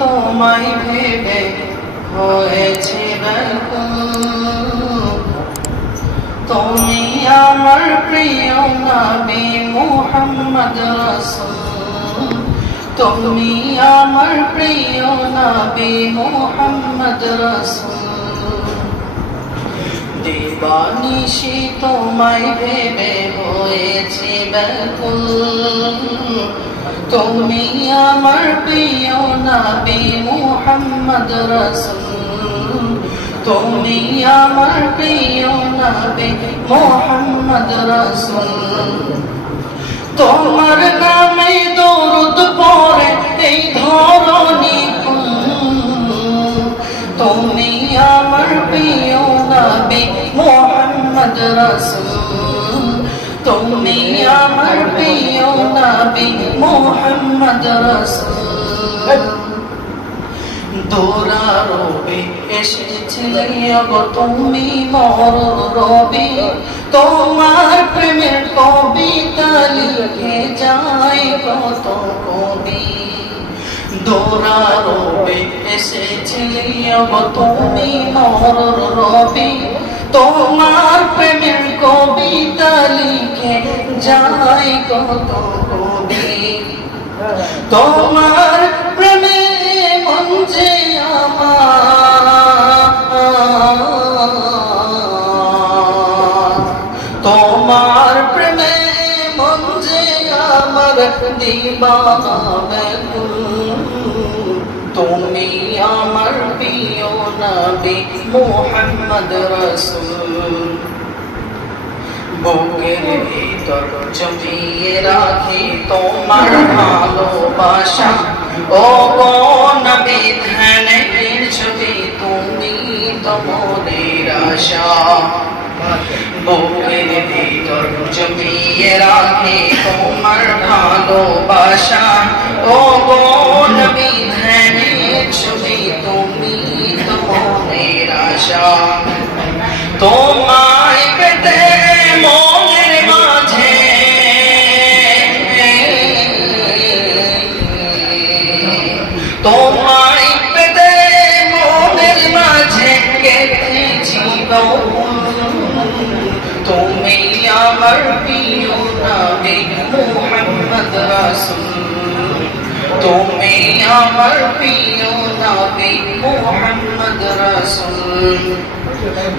তোমায় ভেবে হয়েছে ব্যাকুল। তুমি আমার প্রিয় নবী মুহাম্মদ রাসূল, তুমি আমার প্রিয় নবী মুহাম্মদ রাসূল। দিবানিশি তোমায় ভেবে হয়েছে ব্যাকুল। তুমি আমার প্রিয় নবী মুহাম্মদ রাসূল, তুমি আমার প্রিয় নবী মুহাম্মদ রাসূল। তোমার নামে দরুদ পড়ে এই ধরণী কুল। তুমি আমার প্রিয় নবী মুহাম্মদ রাসূল, তুমি আমার প্রিয় নবী মুহাম্মদ রাসূল। দৌড়ারবে এসেছিলে গো তুমি মোর রবি, তোমার প্রেমের কবিতা লিখে যায় কত কবি। দৌড়ারবে এসেছিলে গো তুমি মোর রবি, তোমার প্রেমের কবিতা লিখে যায় কত কবি। তোমার প্রেমে মন যে আমার, তোমার প্রেমে মন যে আমার দিবানা ব্যাকুল। তুমি আমার প্রিয় নবী মুহাম্মদ রাসূল। বুকের ভিতর জমিয়ে রাখি তোমার ভালোবাসা, ও গো নবী ধ্যানের ছবি তুমি তো মনের আশা। বুকের ভিতর জমিয়ে রাখি তোমার ভালোবাসা, ও গো নবী ধ্যানের ছবি তুমি তো মনের আশা। তোমায় পেতে মনের মাঝে, তোমায় পেতে মনের মাঝে গেঁথেছি তুমি আমার প্রিয় নবী মুহাম্মদ রাসূল, তুমি আমার প্রিয় নবী মুহাম্মদ রাসূল।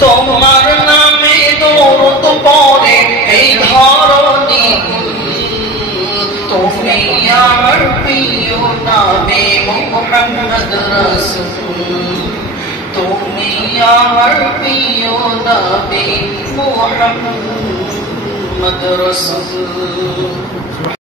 তোমার নামে দরুদ পড়ে এই ধরণী কুল। তুমি আমার প্রিয় নবী মুহাম্মদ রাসূল, তুমি আমার প্রিয় নবী মুহাম্মদ রাসূল।